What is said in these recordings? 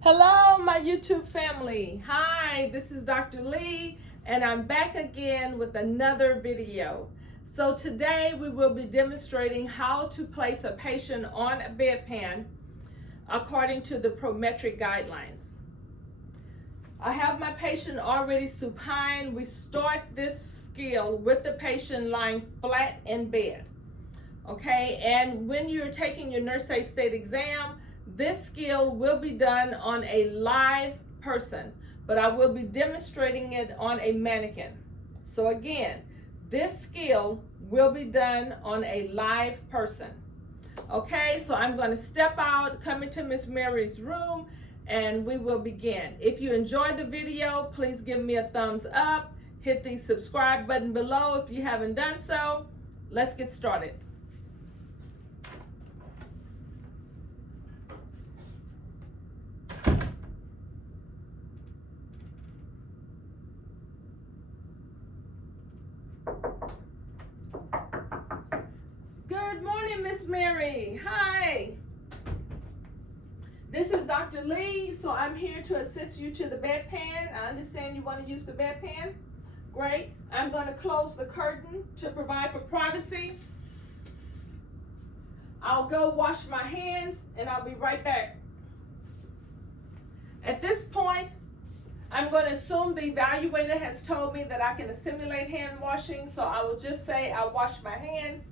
Hello, my YouTube family. Hi, this is Dr. Lee, and I'm back again with another video. So today we will be demonstrating how to place a patient on a bedpan according to the Prometric Guidelines. I have my patient already supine. We start this skill with the patient lying flat in bed. Okay, and when you're taking your Nurse Aide State exam, this skill will be done on a live person, but I will be demonstrating it on a mannequin. So again, this skill will be done on a live person. Okay, so I'm going to step out, come into Miss Mary's room, and we will begin. If you enjoyed the video, please give me a thumbs up. Hit the subscribe button below if you haven't done so. Let's get started. Good morning, Miss Mary. Hi. This is Dr. Lee, so I'm here to assist you to the bedpan. I understand you want to use the bedpan. Great. I'm going to close the curtain to provide for privacy. I'll go wash my hands and I'll be right back. At this point, I'm going to assume the evaluator has told me that I can simulate hand washing, so I will just say I wash my hands.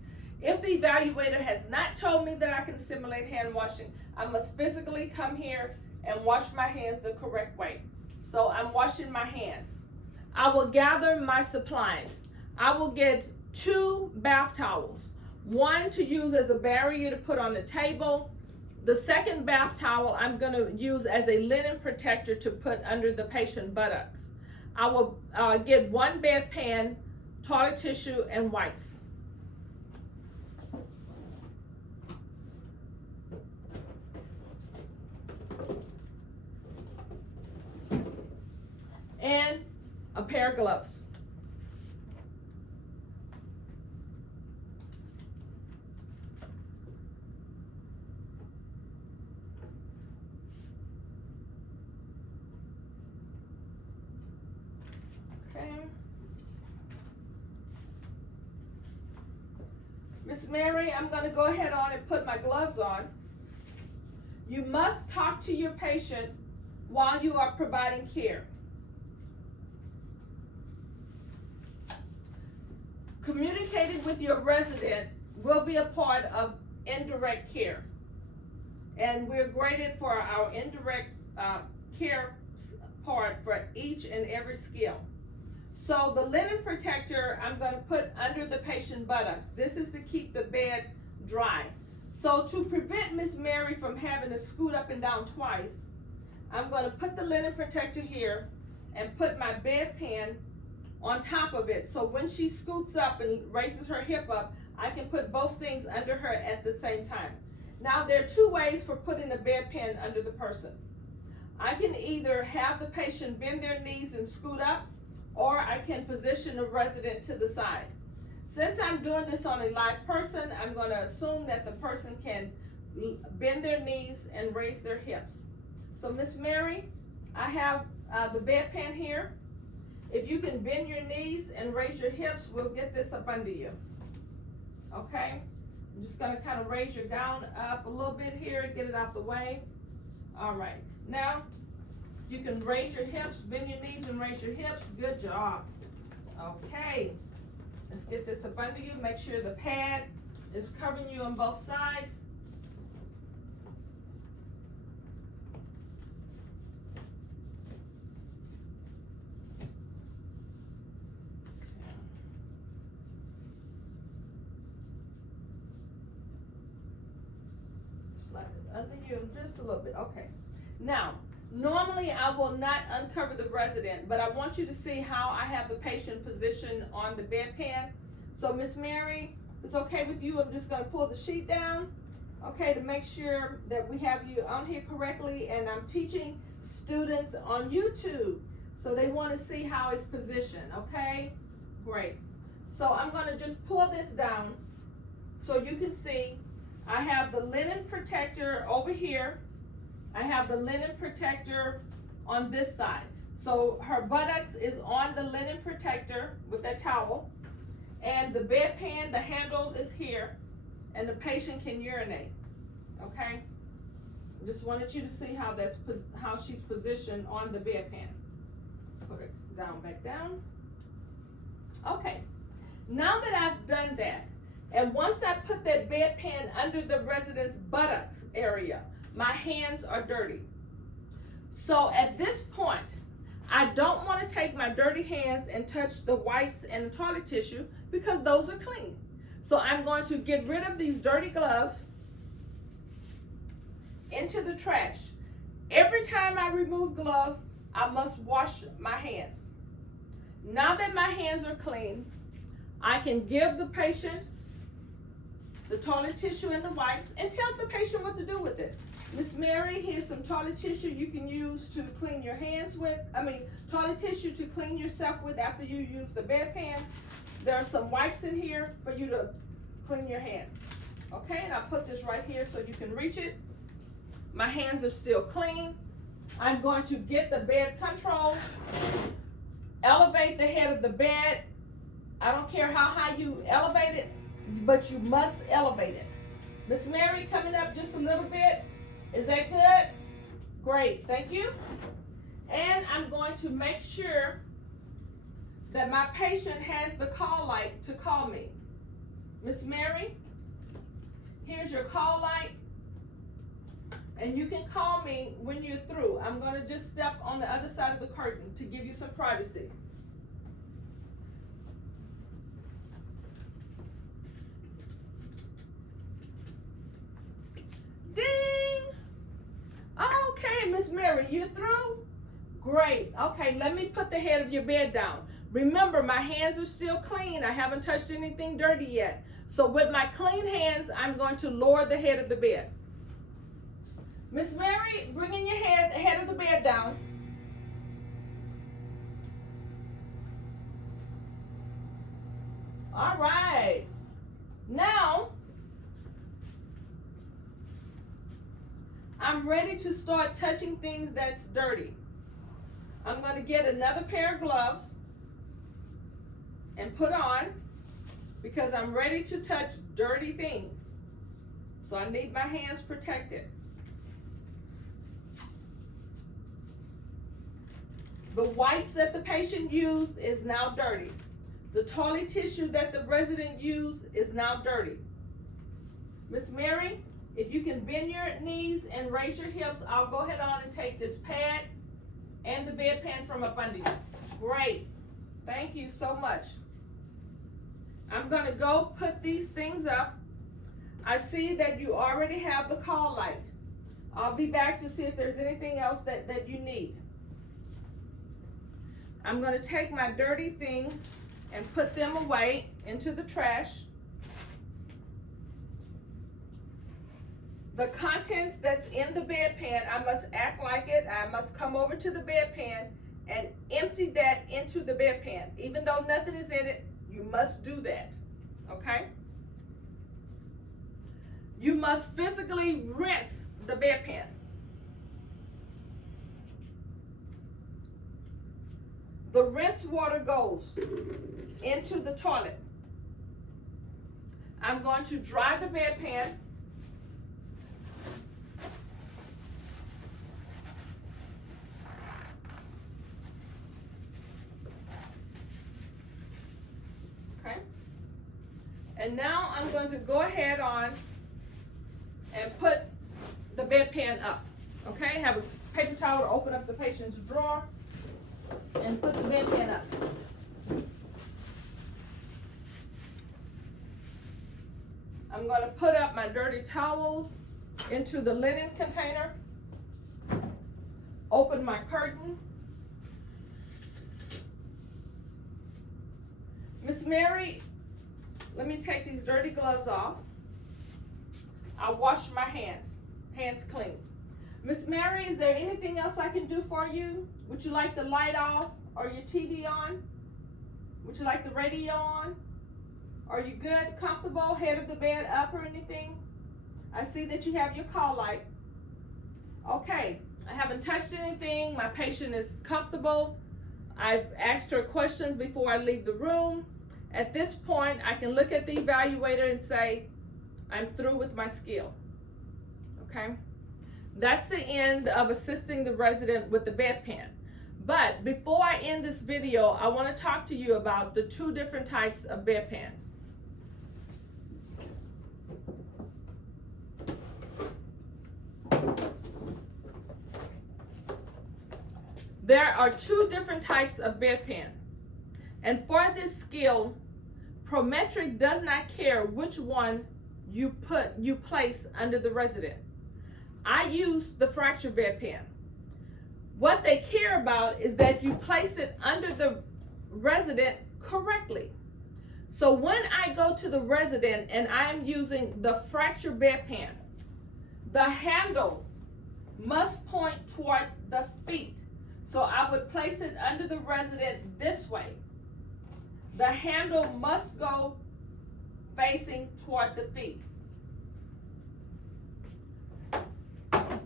If the evaluator has not told me that I can simulate hand washing, I must physically come here and wash my hands the correct way. So I'm washing my hands. I will gather my supplies. I will get 2 bath towels, one to use as a barrier to put on the table. The second bath towel I'm going to use as a linen protector to put under the patient buttocks. I will get 1 bedpan, toilet tissue, and wipes. And a pair of gloves. Okay. Miss Mary, I'm going to go ahead on and put my gloves on. You must talk to your patient while you are providing care. Communicating with your resident will be a part of indirect care. And we're graded for our indirect care part for each and every skill. So the linen protector I'm going to put under the patient buttocks. This is to keep the bed dry. So to prevent Miss Mary from having to scoot up and down twice, I'm going to put the linen protector here and put my bedpan on top of it. So when she scoots up and raises her hip up, I can put both things under her at the same time. Now there are 2 ways for putting the bedpan under the person. I can either have the patient bend their knees and scoot up, or I can position the resident to the side. Since I'm doing this on a live person, I'm going to assume that the person can bend their knees and raise their hips. So Miss Mary, I have the bedpan here. If you can bend your knees and raise your hips, we'll get this up under you. Okay? I'm just going to kind of raise your gown up a little bit here and get it out the way. All right. Now, you can raise your hips, bend your knees and raise your hips. Good job. Okay. Let's get this up under you. Make sure the pad is covering you on both sides. Slide it under you just a little bit. Okay. Now, normally I will not uncover the resident, but I want you to see how I have the patient positioned on the bedpan. So Miss Mary, it's okay with you, I'm just going to pull the sheet down, okay, to make sure that we have you on here correctly. And I'm teaching students on YouTube, so they want to see how it's positioned, okay? Great. So I'm going to just pull this down so you can see I have the linen protector over here. I have the linen protector on this side. So her buttocks is on the linen protector with that towel, and the bedpan, the handle is here, and the patient can urinate. Okay? Just wanted you to see how how she's positioned on the bedpan. Put it down, back down. Okay. Now that I've done that, and once I put that bedpan under the resident's buttocks area, my hands are dirty. So at this point, I don't want to take my dirty hands and touch the wipes and the toilet tissue because those are clean. So I'm going to get rid of these dirty gloves into the trash. Every time I remove gloves, I must wash my hands. Now that my hands are clean, I can give the patient the toilet tissue and the wipes and tell the patient what to do with it. Miss Mary, here's some toilet tissue you can use to clean your hands with. Toilet tissue to clean yourself with after you use the bedpan. There are some wipes in here for you to clean your hands. Okay, and I put this right here so you can reach it. My hands are still clean. I'm going to get the bed control, elevate the head of the bed. I don't care how high you elevate it, but you must elevate it. Miss Mary, coming up just a little bit. Is that good? Great, thank you. And I'm going to make sure that my patient has the call light to call me. Miss Mary, here's your call light. And you can call me when you're through. I'm going to just step on the other side of the curtain to give you some privacy. Ding! Okay, Miss Mary, you through? Great. Okay, let me put the head of your bed down. Remember, my hands are still clean. I haven't touched anything dirty yet. So with my clean hands, I'm going to lower the head of the bed. Miss Mary, bringing your head of the bed down. All right. Now, I'm ready to start touching things that's dirty. I'm going to get another pair of gloves and put on because I'm ready to touch dirty things. So I need my hands protected. The wipes that the patient used is now dirty. The toilet tissue that the resident used is now dirty. Miss Mary, if you can bend your knees and raise your hips, I'll go ahead on and take this pad and the bedpan from up under you. Great. Thank you so much. I'm going to go put these things up. I see that you already have the call light. I'll be back to see if there's anything else that you need. I'm going to take my dirty things and put them away into the trash. The contents that's in the bedpan, I must act like it. I must come over to the bedpan and empty that into the bedpan. Even though nothing is in it, you must do that, okay? You must physically rinse the bedpan. The rinse water goes into the toilet. I'm going to dry the bedpan. Okay. And now I'm going to go ahead on and put the bedpan up. Okay, have a paper towel to open up the patient's drawer and put the bedpan up. I'm going to put up my dirty towels into the linen container. Open my curtain. Miss Mary, let me take these dirty gloves off. I'll wash my hands clean. Miss Mary, is there anything else I can do for you? Would you like the light off or your TV on? Would you like the radio on? Are you good, comfortable, head of the bed up or anything? I see that you have your call light. Okay, I haven't touched anything. My patient is comfortable. I've asked her questions before I leave the room. At this point, I can look at the evaluator and say, I'm through with my skill. Okay? That's the end of assisting the resident with the bedpan. But before I end this video, I want to talk to you about the two different types of bedpans. There are two different types of bedpans. And for this skill, Prometric does not care which one you place under the resident. I use the fracture bedpan. What they care about is that you place it under the resident correctly. So when I go to the resident and I'm using the fracture bedpan, the handle must point toward the feet. So I would place it under the resident this way. The handle must go facing toward the feet.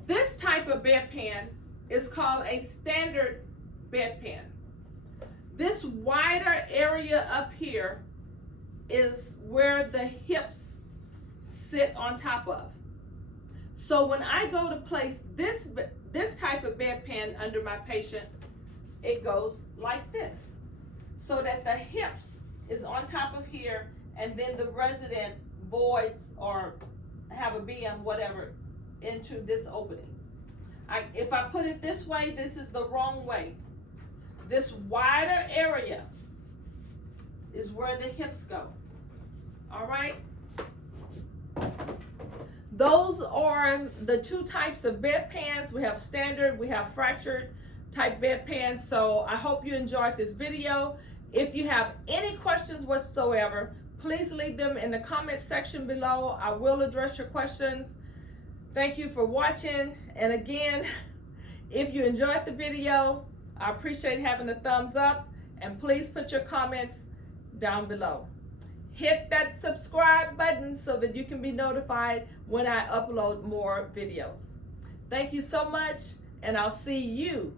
This type of bedpan is called a standard bedpan. This wider area up here is where the hips sit on top of. So when I go to place this type of bedpan under my patient, it goes like this, so that the hips is on top of here, and then the resident voids or have a BM, whatever, into this opening. If I put it this way, this is the wrong way. This wider area is where the hips go. All right? Those are the two types of bedpans. We have standard, we have fractured type bedpans. So I hope you enjoyed this video. If you have any questions whatsoever, please leave them in the comment section below. I will address your questions. Thank you for watching. And again, if you enjoyed the video, I appreciate having a thumbs up, and please put your comments down below. Hit that subscribe button so that you can be notified when I upload more videos. Thank you so much, and I'll see you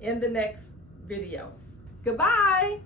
in the next video. Goodbye.